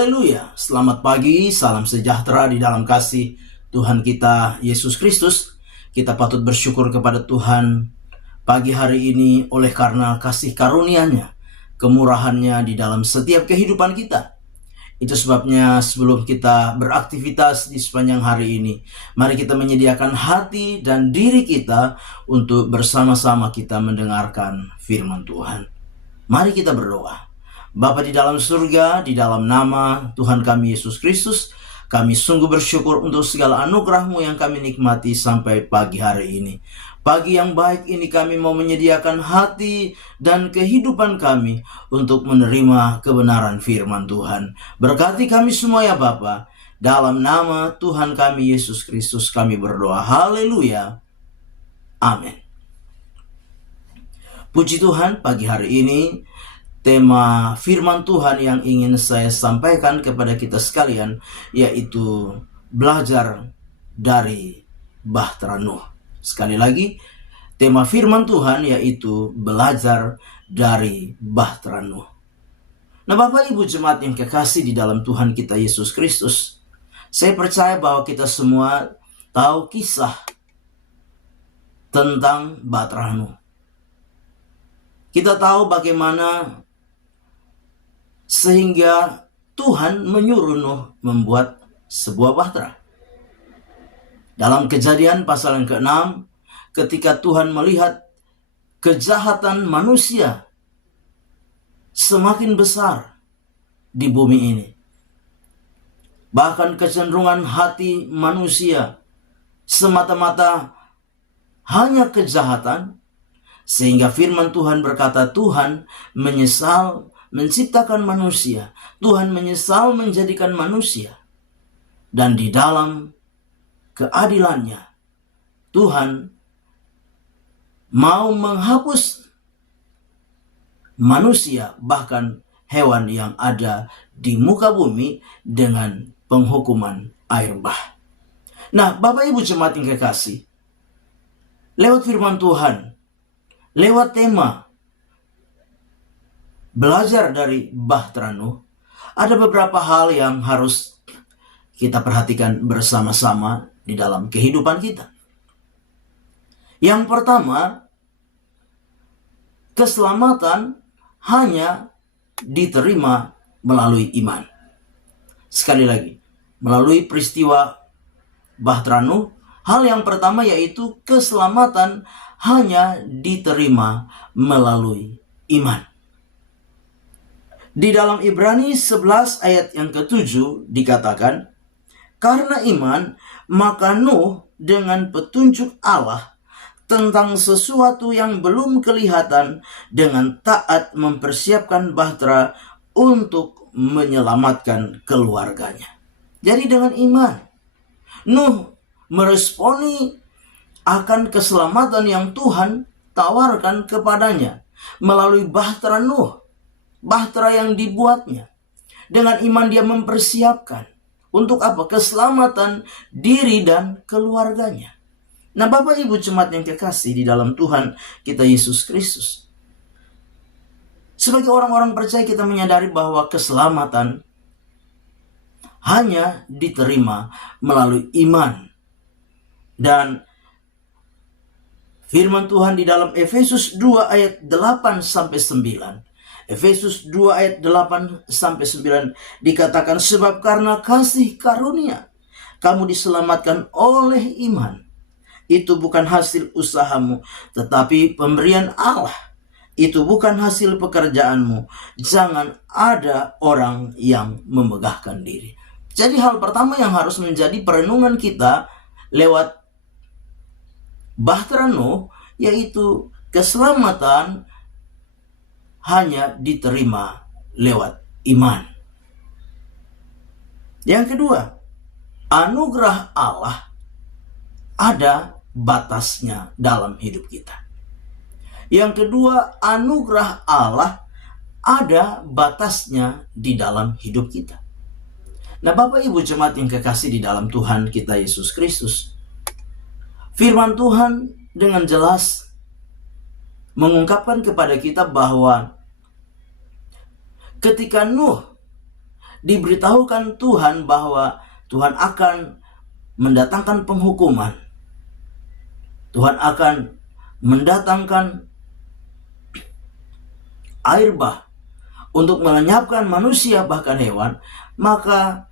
Haleluya, selamat pagi, salam sejahtera di dalam kasih Tuhan kita Yesus Kristus. Kita patut bersyukur kepada Tuhan pagi hari ini oleh karena kasih karunia-Nya, kemurahan-Nya di dalam setiap kehidupan kita. Itu sebabnya sebelum kita beraktivitas di sepanjang hari ini, mari kita menyediakan hati dan diri kita untuk bersama-sama kita mendengarkan firman Tuhan. Mari kita berdoa. Bapa di dalam surga, di dalam nama Tuhan kami Yesus Kristus, kami sungguh bersyukur untuk segala anugerah-Mu yang kami nikmati sampai pagi hari ini. Pagi yang baik ini kami mau menyediakan hati dan kehidupan kami untuk menerima kebenaran firman Tuhan. Berkati kami semua ya Bapa. Dalam nama Tuhan kami Yesus Kristus kami berdoa. Haleluya. Amin. Puji Tuhan, pagi hari ini tema firman Tuhan yang ingin saya sampaikan kepada kita sekalian yaitu belajar dari Bahtera Nuh. Sekali lagi, tema firman Tuhan yaitu belajar dari Bahtera Nuh. Nah, Bapak Ibu jemaat yang kekasih di dalam Tuhan kita Yesus Kristus, saya percaya bahwa kita semua tahu kisah tentang Bahtera Nuh. Kita tahu bagaimana sehingga Tuhan menyuruh Nuh membuat sebuah bahtera. Dalam Kejadian pasal yang ke-6, ketika Tuhan melihat kejahatan manusia semakin besar di bumi ini, bahkan kecenderungan hati manusia semata-mata hanya kejahatan, sehingga firman Tuhan berkata Tuhan menyesal menciptakan manusia. Tuhan menyesal menjadikan manusia. Dan di dalam keadilannya, Tuhan mau menghapus manusia, bahkan hewan yang ada di muka bumi dengan penghukuman air bah. Nah, Bapak Ibu jemaat yang kekasih, lewat firman Tuhan, lewat tema belajar dari Bahtera Nuh, ada beberapa hal yang harus kita perhatikan bersama-sama di dalam kehidupan kita. Yang pertama, keselamatan hanya diterima melalui iman. Sekali lagi, melalui peristiwa Bahtera Nuh, hal yang pertama yaitu keselamatan hanya diterima melalui iman. Di dalam Ibrani 11 ayat yang ke-7 dikatakan, karena iman, maka Nuh dengan petunjuk Allah tentang sesuatu yang belum kelihatan dengan taat mempersiapkan bahtera untuk menyelamatkan keluarganya. Jadi dengan iman, Nuh meresponi akan keselamatan yang Tuhan tawarkan kepadanya melalui Bahtera Nuh. Bahtera yang dibuatnya. Dengan iman dia mempersiapkan. Untuk apa? Keselamatan diri dan keluarganya. Nah, Bapak Ibu jemaat yang kekasih di dalam Tuhan kita Yesus Kristus, sebagai orang-orang percaya kita menyadari bahwa keselamatan hanya diterima melalui iman. Dan firman Tuhan di dalam Efesus 2 ayat 8-9, Efesus 2 ayat 8-9 dikatakan, sebab karena kasih karunia kamu diselamatkan oleh iman. Itu bukan hasil usahamu, tetapi pemberian Allah. Itu bukan hasil pekerjaanmu. Jangan ada orang yang memegahkan diri. Jadi hal pertama yang harus menjadi perenungan kita lewat Bahtera Nuh, yaitu keselamatan hanya diterima lewat iman. Yang kedua, anugerah Allah ada batasnya dalam hidup kita. Yang kedua, anugerah Allah ada batasnya di dalam hidup kita. Nah, Bapak Ibu jemaat yang kekasih di dalam Tuhan kita Yesus Kristus, firman Tuhan dengan jelas mengungkapkan kepada kita bahwa ketika Nuh diberitahukan Tuhan bahwa Tuhan akan mendatangkan penghukuman. Tuhan akan mendatangkan air bah untuk melenyapkan manusia bahkan hewan, maka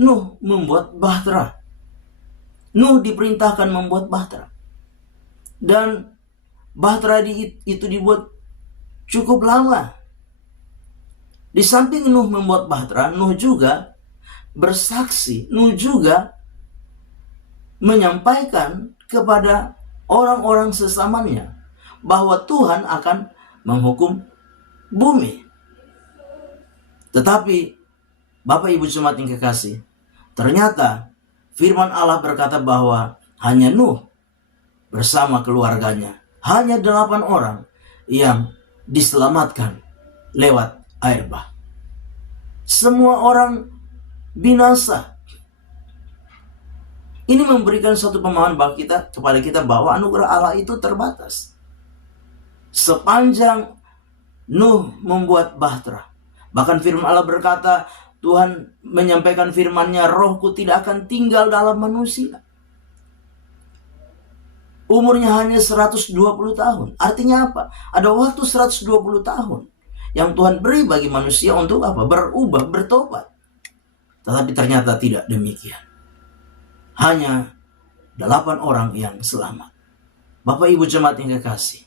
Nuh membuat bahtera. Nuh diperintahkan membuat bahtera. Dan bahtera itu dibuat cukup lama. Di samping Nuh membuat bahtera, Nuh juga bersaksi, Nuh juga menyampaikan kepada orang-orang sesamanya bahwa Tuhan akan menghukum bumi. Tetapi Bapak Ibu jemaat yang kekasih, ternyata firman Allah berkata bahwa hanya Nuh bersama keluarganya, hanya 8 orang yang diselamatkan lewat air bah. Semua orang binasa. Ini memberikan suatu pemahaman kepada kita bahwa anugerah Allah itu terbatas. Sepanjang Nuh membuat bahtera. Bahkan firman Allah berkata, Tuhan menyampaikan firman-Nya, rohku tidak akan tinggal dalam manusia. Umurnya hanya 120 tahun. Artinya apa? Ada waktu 120 tahun yang Tuhan beri bagi manusia untuk apa? Berubah, bertobat. Tetapi ternyata tidak demikian. Hanya 8 orang yang selamat. Bapak Ibu jemaat yang kekasih,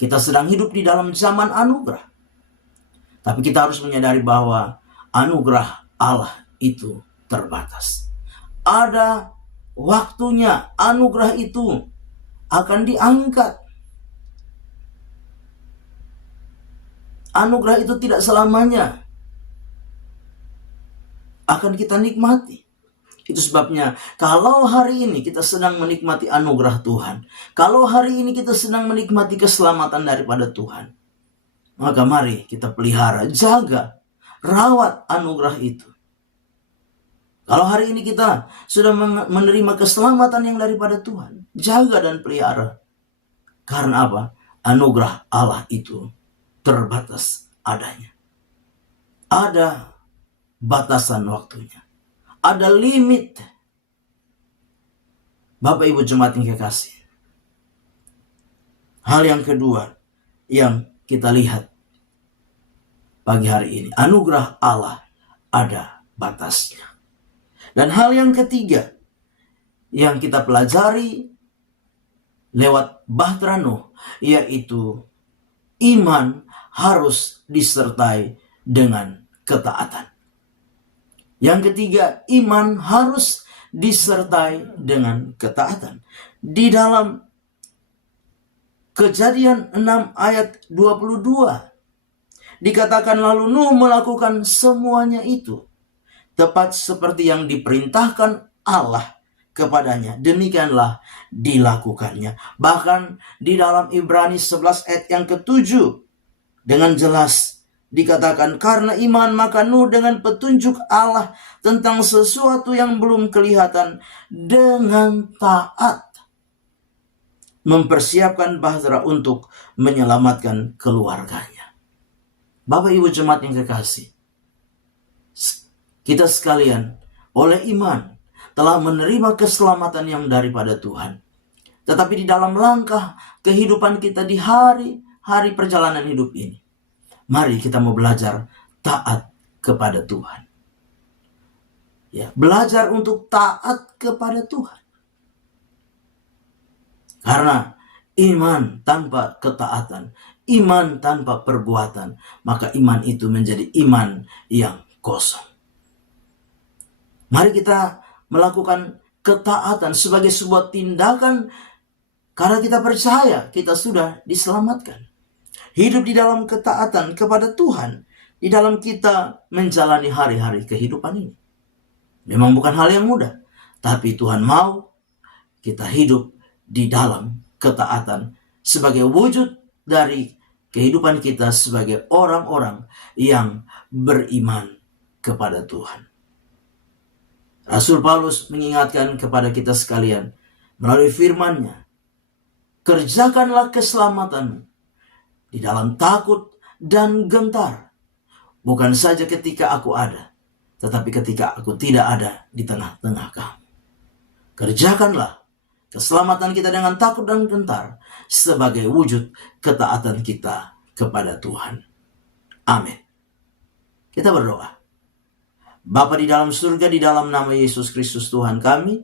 kita sedang hidup di dalam zaman anugerah. Tapi kita harus menyadari bahwa anugerah Allah itu terbatas. Ada waktunya anugerah itu akan diangkat. Anugerah itu tidak selamanya akan kita nikmati. Itu sebabnya kalau hari ini kita sedang menikmati anugerah Tuhan, kalau hari ini kita sedang menikmati keselamatan daripada Tuhan, maka mari kita pelihara, jaga, rawat anugerah itu. Kalau hari ini kita sudah menerima keselamatan yang daripada Tuhan, jaga dan pelihara. Karena apa? Anugerah Allah itu terbatas adanya. Ada batasan waktunya. Ada limit. Bapak Ibu jemaat yang kekasih. Hal yang kedua yang kita lihat pagi hari ini, anugerah Allah ada batasnya. Dan hal yang ketiga yang kita pelajari lewat bahtera Nuh, yaitu iman harus disertai dengan ketaatan. Yang ketiga, iman harus disertai dengan ketaatan. Di dalam Kejadian 6 ayat 22 dikatakan, lalu Nuh melakukan semuanya itu tepat seperti yang diperintahkan Allah kepadanya, demikianlah dilakukannya. Bahkan di dalam Ibrani 11 ayat yang ke-7 dengan jelas dikatakan, karena iman maka Nuh dengan petunjuk Allah tentang sesuatu yang belum kelihatan dengan taat mempersiapkan bahtera untuk menyelamatkan keluarganya. Bapak Ibu jemaat yang kekasih, kita sekalian oleh iman telah menerima keselamatan yang daripada Tuhan. Tetapi di dalam langkah kehidupan kita di hari-hari perjalanan hidup ini, mari kita mau belajar taat kepada Tuhan. Ya, belajar untuk taat kepada Tuhan. Karena iman tanpa ketaatan, iman tanpa perbuatan, maka iman itu menjadi iman yang kosong. Mari kita melakukan ketaatan sebagai sebuah tindakan karena kita percaya kita sudah diselamatkan. Hidup di dalam ketaatan kepada Tuhan, di dalam kita menjalani hari-hari kehidupan ini. Memang bukan hal yang mudah, tapi Tuhan mau kita hidup di dalam ketaatan sebagai wujud dari kehidupan kita sebagai orang-orang yang beriman kepada Tuhan. Rasul Paulus mengingatkan kepada kita sekalian melalui firman-Nya, kerjakanlah keselamatan di dalam takut dan gentar, bukan saja ketika aku ada, tetapi ketika aku tidak ada di tengah-tengah kamu. Kerjakanlah keselamatan kita dengan takut dan gentar sebagai wujud ketaatan kita kepada Tuhan. Amin. Kita berdoa. Bapa di dalam surga, di dalam nama Yesus Kristus Tuhan kami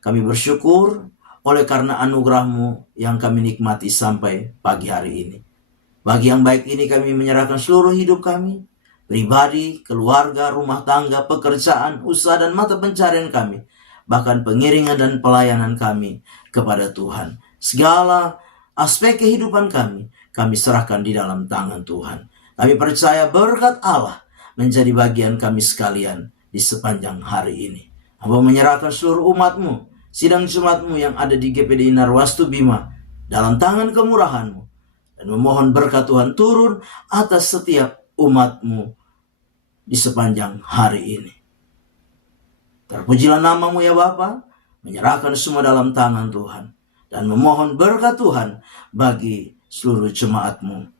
bersyukur oleh karena anugerah-Mu yang kami nikmati sampai pagi hari ini. Bagi yang baik ini kami menyerahkan seluruh hidup kami, pribadi, keluarga, rumah tangga, pekerjaan, usaha dan mata pencarian kami, bahkan pengiringan dan pelayanan kami kepada Tuhan. Segala aspek kehidupan kami serahkan di dalam tangan Tuhan. Kami percaya berkat Allah menjadi bagian kami sekalian di sepanjang hari ini. Hamba menyerahkan seluruh umat-Mu, sidang Jumat-Mu yang ada di GPDI Narwastu Bima dalam tangan kemurahan-Mu, dan memohon berkat Tuhan turun atas setiap umat-Mu di sepanjang hari ini. Terpujilah nama-Mu ya Bapa, menyerahkan semua dalam tangan Tuhan, dan memohon berkat Tuhan bagi seluruh jemaat-Mu.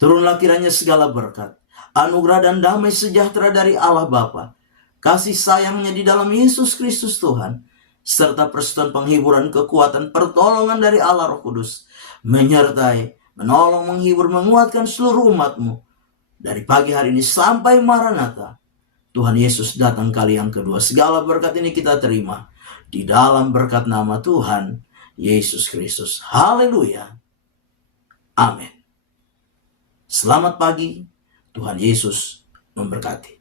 Turunlah kiranya segala berkat, anugerah dan damai sejahtera dari Allah Bapa, kasih sayangnya di dalam Yesus Kristus Tuhan, serta persekutuan penghiburan, kekuatan, pertolongan dari Allah Roh Kudus, menyertai, menolong, menghibur, menguatkan seluruh umat-Mu dari pagi hari ini sampai Maranatha. Tuhan Yesus datang kali yang kedua. Segala berkat ini kita terima di dalam berkat nama Tuhan Yesus Kristus. Haleluya. Amin. Selamat pagi. Tuhan Yesus memberkati.